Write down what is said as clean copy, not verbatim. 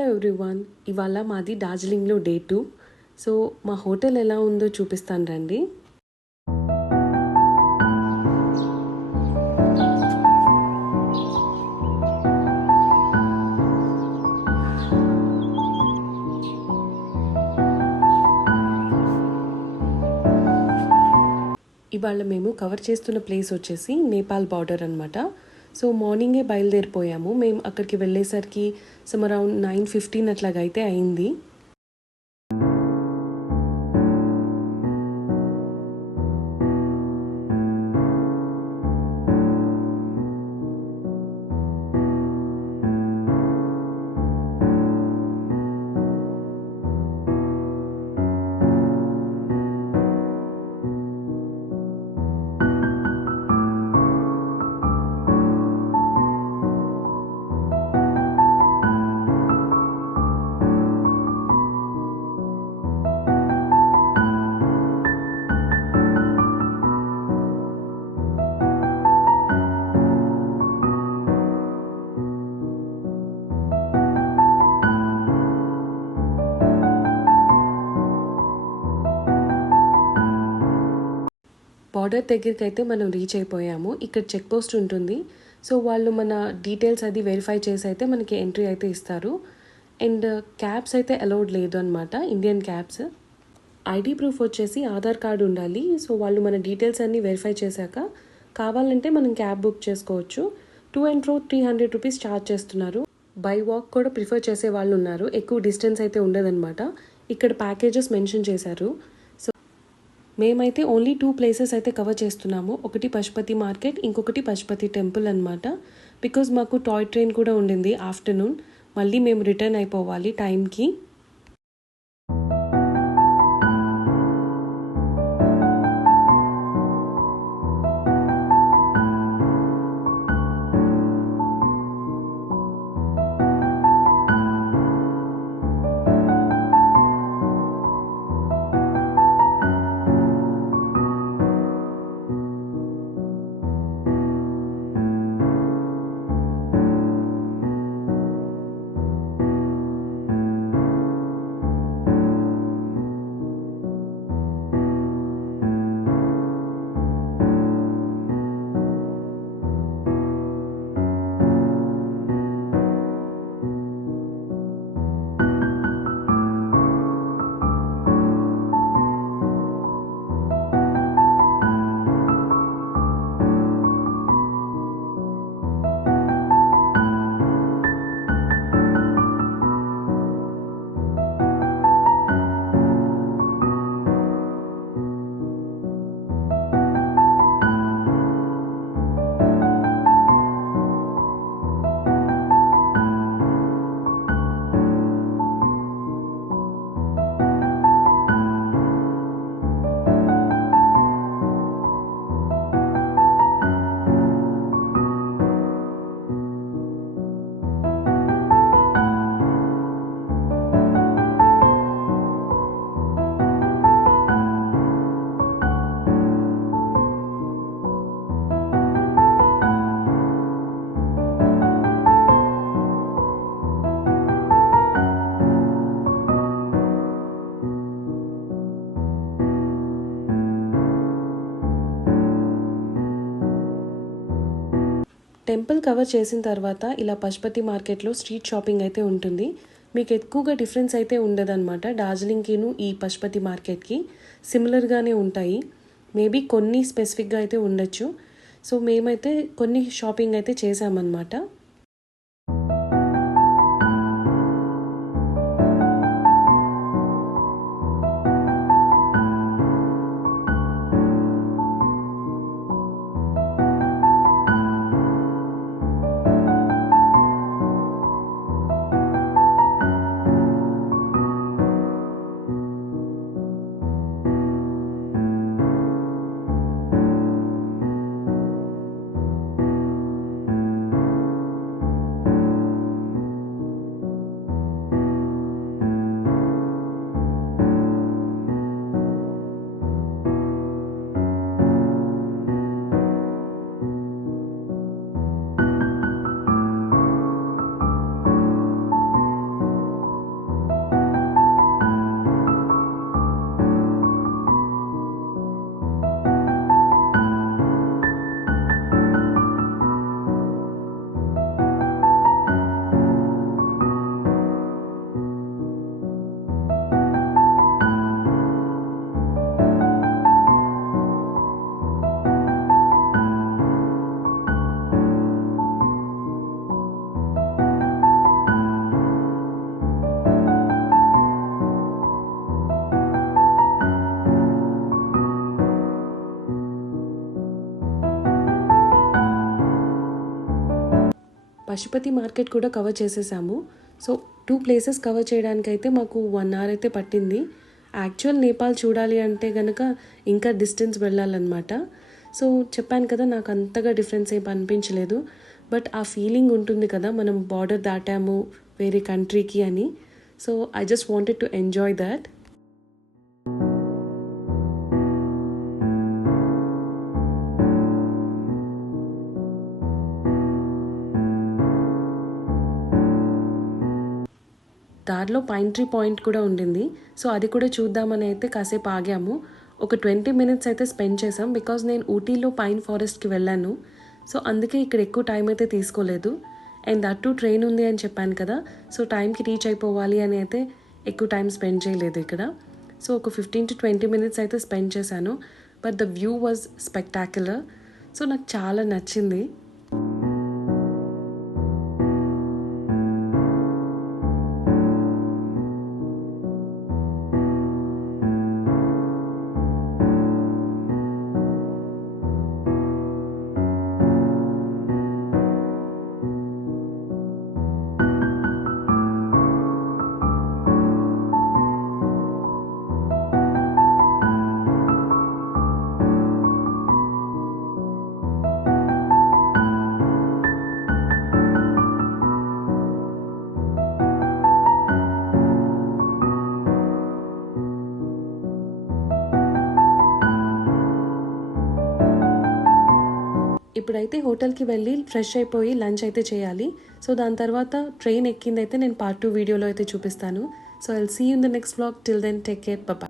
Hello everyone, ఇవాళ మాది డార్జిలింగ్లో day 2. So మా హోటల్ ఎలా ఉందో చూపిస్తాను రండి. ఇవాళ మేము కవర్ చేస్తున్న ప్లేస్ వచ్చేసి నేపాల్ బార్డర్ అనమాట. సో మార్నింగే బయలుదేరిపోయాము. మేము అక్కడికి వెళ్ళేసరికి సమ్ అరౌండ్ 9:15 అట్లాగైతే అయింది. బార్డర్ దగ్గరికి అయితే మనం రీచ్ అయిపోయాము. ఇక్కడ చెక్ పోస్ట్ ఉంటుంది. సో వాళ్ళు మన డీటెయిల్స్ అది వెరిఫై చేసి అయితే మనకి ఎంట్రీ అయితే ఇస్తారు. అండ్ క్యాబ్స్ అయితే అలౌడ్ లేదు అనమాట, ఇండియన్ క్యాబ్స్. ఐడి ప్రూఫ్ వచ్చేసి ఆధార్ కార్డు ఉండాలి. సో వాళ్ళు మన డీటెయిల్స్ అన్నీ వెరిఫై చేశాక కావాలంటే మనం క్యాబ్ బుక్ చేసుకోవచ్చు. To and fro 300 rupees charge చేస్తున్నారు. బై వాక్ కూడా ప్రిఫర్ చేసే వాళ్ళు ఉన్నారు. ఎక్కువ డిస్టెన్స్ అయితే ఉండదన్నమాట. ఇక్కడ ప్యాకేజెస్ మెన్షన్ చేశారు. మేమైతే ఓన్లీ 2 ప్లేసెస్ అయితే కవర్ చేస్తున్నాము. ఒకటి పశుపతి మార్కెట్, ఇంకొకటి పశుపతి టెంపుల్ అనమాట. బికాజ్ మాకు టాయ్ ట్రైన్ కూడా ఉండింది ఆఫ్టర్నూన్. మళ్ళీ మేము రిటర్న్ అయిపోవాలి టైంకి. టెంపుల్ కవర్ చేసిన తర్వాత ఇలా పశుపతి మార్కెట్లో స్ట్రీట్ షాపింగ్ అయితే ఉంటుంది. మీకు ఎక్కువగా డిఫరెన్స్ అయితే ఉండదన్నమాట. డార్జిలింగ్కిను ఈ పశుపతి మార్కెట్కి సిమిలర్గానే ఉంటాయి. మేబీ కొన్ని స్పెసిఫిక్గా అయితే ఉండొచ్చు. సో మేమైతే కొన్ని షాపింగ్ అయితే చేసామన్నమాట. పశుపతి మార్కెట్ కూడా కవర్ చేసేసాము. సో 2 ప్లేసెస్ కవర్ చేయడానికైతే మాకు 1 అవర్ అయితే పట్టింది. యాక్చువల్ నేపాల్ చూడాలి అంటే గనక ఇంకా డిస్టెన్స్ వెళ్ళాలన్నమాట. సో చెప్పాను కదా, నాకు అంతగా డిఫరెన్స్ ఏం అనిపించలేదు. బట్ ఆ ఫీలింగ్ ఉంటుంది కదా, మనం బార్డర్ దాటాము వేరే కంట్రీకి అని. So I just wanted to enjoy that. దారిలో పైన్ ట్రీ పాయింట్ కూడా ఉండింది. సో అది కూడా చూద్దామని అయితే కాసేపు ఆగాము. ఒక 20 మినిట్స్ అయితే స్పెండ్ చేసాం. బికాజ్ నేను ఊటీలో పైన్ ఫారెస్ట్కి వెళ్ళాను. సో అందుకే ఇక్కడ ఎక్కువ టైం అయితే తీసుకోలేదు. అండ్ అటు ట్రైన్ ఉంది అని చెప్పాను కదా, సో టైంకి రీచ్ అయిపోవాలి అని అయితే ఎక్కువ టైం స్పెండ్ చేయలేదు ఇక్కడ. సో ఒక 15 to 20 మినిట్స్ అయితే స్పెండ్ చేశాను. But the view was spectacular. So నాకు చాలా నచ్చింది. ఇప్పుడైతే హోటల్కి వెళ్ళి ఫ్రెష్ అయిపోయి లంచ్ అయితే చేయాలి. సో దాని తర్వాత ట్రైన్ ఎక్కిందైతే నేను పార్ట్ 2 వీడియోలో అయితే చూపిస్తాను. So I'll see you in the next vlog. Till then take care. Bye.